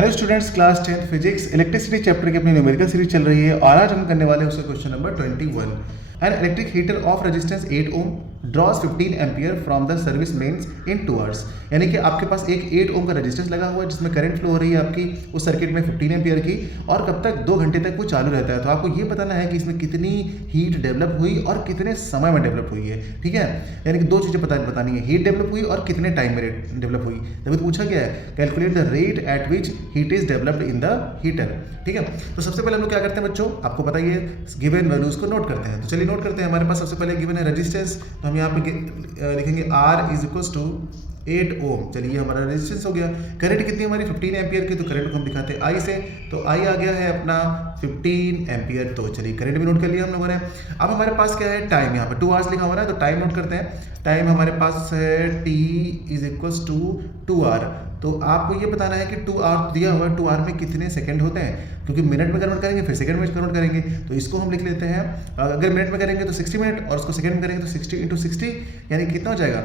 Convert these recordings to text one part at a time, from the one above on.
Hello students, class 10th physics electricity chapter की अपनी numerical series चल रही है और आज हम करने वाले हैं उसका question number 21। An electric heater of resistance 8 ohm draws 15 ampere from the service mains in 2 hours. यानी कि आपके पास एक 8 ओम का रेजिस्टेंस लगा हुआ है जिसमें करंट फ्लो हो रही है आपकी उस सर्किट में 15 एम्पियर की, और कब तक 2 घंटे तक वो चालू रहता है। तो आपको ये बताना है कि इसमें कितनी हीट डेवलप हुई और कितने समय में डेवलप हुई है। ठीक है, यानी कि 2 चीज़ें बतानी है, हीट डेवलप हुई और कितने टाइम में डेवलप हुई। तभी तो पूछा गया है calculate the rate at which heat is developed in the heater. ठीक है, तो सबसे पहले हम लोग क्या करते हैं बच्चों, आपको पता ही है, गिवन वैल्यूज को नोट करते हैं। तो चलिए नोट करते हैं। हमारे पास सबसे पहले गिवन है रेजिस्टेंस, तो हम यहाँ पे लिखेंगे R इज इक्वल्स टू 8 ओम। चलिए हमारा रेजिस्टेंस हो गया। करंट कितनी हमारी 15 एम्पियर की, तो करंट को हम दिखाते हैं I से, तो I आ गया है अपना 15 एम्पियर। तो चलिए करंट भी नोट कर लिया हम लोगों ने। अब हमारे पास क्या है, टाइम, यहाँ पे 2 आवर्स लिखा हुआ है, तो टाइम नोट करते हैं। टाइम हमारे पास है T is equals to 2 hour. तो आपको ये बताना है कि 2 आवर दिया हुआ है, 2 आवर में कितने सेकंड होते हैं, क्योंकि मिनट में कन्वर्ट करेंगे फिर सेकंड में कन्वर्ट करेंगे। तो इसको हम लिख लेते हैं, अगर मिनट में करेंगे तो 60 मिनट और उसको सेकंड में करेंगे तो 60 × 60 यानी कितना हो जाएगा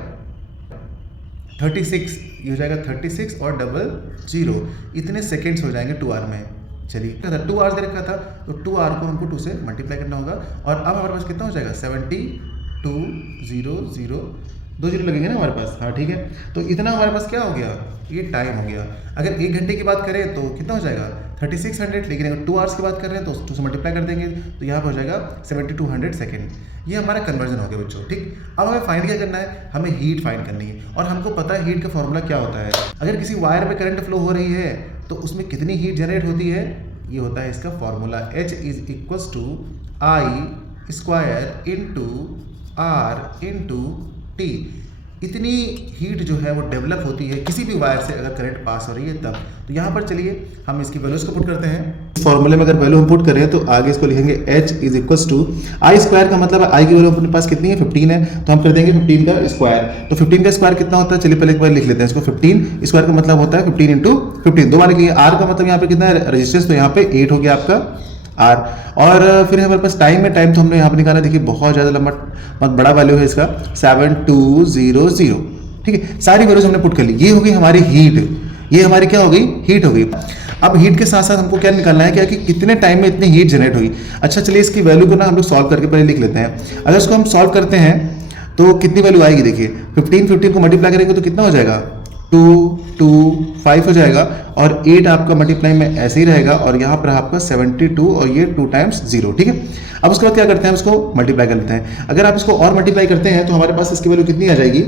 36। ये हो जाएगा 36 और डबल 0, इतने सेकेंड्स हो जाएंगे 2 आवर में। चलिए 2 आवर्स दे रखा था, तो 2 आवर को हमको 2 से मल्टीप्लाई करना होगा, और अब हमारे पास कितना हो जाएगा 7200, 2 जीरो लगेंगे ना हमारे पास। हाँ ठीक है, तो इतना हमारे पास क्या हो गया, ये टाइम हो गया। अगर 1 घंटे की बात करें तो कितना हो जाएगा 3600, लेकिन अगर 2 आवर्स की बात कर रहे हैं तो 2 से मल्टीप्लाई कर देंगे, तो यहाँ पर हो जाएगा 7200 सेकेंड। ये हमारा कन्वर्जन हो गया बच्चों। ठीक, अब हमें फाइंड क्या करना है, हमें हीट फाइंड करनी है, और हमको पता है हीट का फॉर्मूला क्या होता है। अगर किसी वायर में करंट फ्लो हो रही है तो उसमें कितनी हीट जनरेट होती है, ये होता है इसका formula H is equals to I square into R into T। इतनी हीट जो है वो डेवलप होती है किसी भी वायर से अगर करंट पास हो रही है तब। तो यहाँ पर चलिए हम इसकी वैल्यूज को पुट करते हैं। इस फॉर्मूले में अगर वैल्यू हम पुट करें तो आगे इसको लिखेंगे H is equals to I square का मतलब है I की वैल्यू अपने पास कितनी है 15 है, तो हम कर देंगे 15 का स्क्वायर। तो 15 का स्क्वायर कितना होता है, चलिए पहले एक बार लिख लेते हैं इसको। 15 स्क्वायर का मतलब होता है 15 × 15। 2 बार लिखिए। R का मतलब यहाँ पे कितना है रेजिस्टेंस, तो यहाँ पे 8 हो गया आपका R। और फिर हमारे पास टाइम है, टाइम तो हमने यहाँ पे निकाला, देखिए बहुत ज़्यादा लंबा बहुत बड़ा वैल्यू है इसका 7200। ठीक है, सारी वैल्यूज हमने पुट कर ली। ये हो गई हमारी हीट, ये हमारी क्या हो गई, हीट हो गई। अब हीट के साथ साथ हमको क्या निकालना है, क्या कि कितने टाइम में इतनी हीट जनरेट हुई। अच्छा चलिए इसकी वैल्यू को ना हम लोग सॉल्व करके पहले लिख लेते हैं। अगर इसको हम सॉल्व करते हैं तो कितनी वैल्यू आएगी, देखिए 15 को मल्टीप्लाई करेंगे तो कितना हो जाएगा 225 हो जाएगा, और 8 आपका मल्टीप्लाई में ऐसे ही रहेगा, और यहाँ पर आपका 72 और ये 2 टाइम्स 0। ठीक है, अब उसके बाद क्या करते हैं, उसको मल्टीप्लाई कर लेते हैं। अगर आप इसको और मल्टीप्लाई करते हैं तो हमारे पास इसकी वैल्यू कितनी आ जाएगी,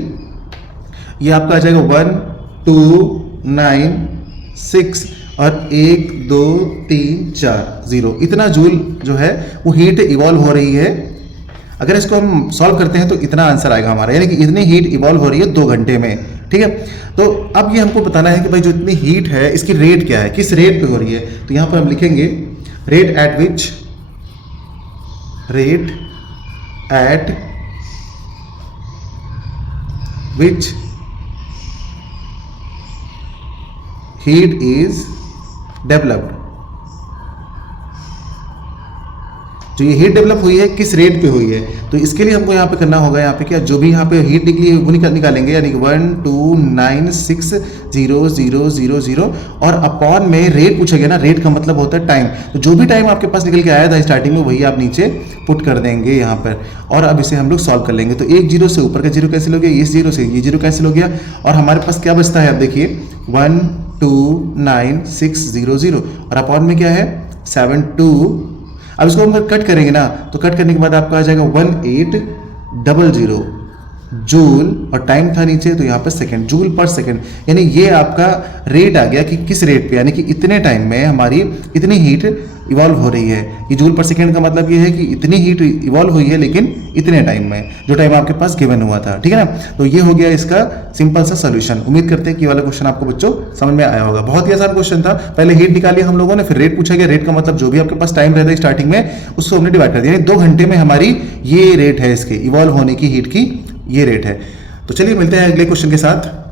ये आपका आ जाएगा 1296 और 1 2 3 4 0, इतना जूल जो है वो हीट इवॉल्व हो रही है। अगर इसको हम सॉल्व करते हैं तो इतना आंसर आएगा हमारा, यानी कि इतनी हीट इवॉल्व हो रही है 2 घंटे में। ठीक है, तो अब ये हमको बताना है कि भाई जो इतनी हीट है इसकी रेट क्या है, किस रेट पे हो रही है। तो यहाँ पर हम लिखेंगे rate at which heat is developed. जो ये हीट डेवलप हुई है किस रेट पे हुई है, तो इसके लिए हमको यहाँ पे करना होगा, यहाँ पे क्या जो भी यहाँ पे हीट निकली है वो निकालेंगे, यानी कि 1296000, और अपॉन में रेट पूछा गया ना, रेट का मतलब होता है टाइम। तो जो भी टाइम आपके पास निकल के आया था स्टार्टिंग में वही आप नीचे पुट कर देंगे यहाँ पर, और अब इसे हम लोग सॉल्व कर लेंगे। तो एक 0 से ऊपर का 0 कैंसिल हो गया, इस 0 से ये 0 कैंसिल हो गया, और हमारे पास क्या बचता है, आप देखिए 12960, और अपॉन में क्या है 72। अब इसको हम कट करेंगे ना, तो कट करने के बाद आपका आ जाएगा 1800 जूल, और टाइम था नीचे तो यहाँ पर सेकंड, जूल पर सेकंड। यानी ये आपका रेट आ गया कि किस रेट पे, यानी कि इतने टाइम में हमारी इतनी हीट इवॉल्व हो रही है। ये जूल पर सेकंड का मतलब ये है कि इतनी हीट इवॉल्व हुई है लेकिन इतने टाइम में, जो टाइम आपके पास गिवन हुआ था। ठीक है ना, तो ये हो गया इसका सिंपल सा सोल्यूशन। उम्मीद करते हैं कि वाला क्वेश्चन आपको बच्चों समझ में आया होगा। बहुत ही आसान क्वेश्चन था। पहले हीट निकाली हम लोगों ने, फिर रेट पूछा गया। रेट का मतलब जो भी आपके पास टाइम रहता है स्टार्टिंग में उसको हमने डिवाइड कर दिया, यानी 2 घंटे में हमारी ये रेट है, इसके इवॉल्व होने की हीट की ये रेट है। तो चलिए मिलते हैं अगले क्वेश्चन के साथ।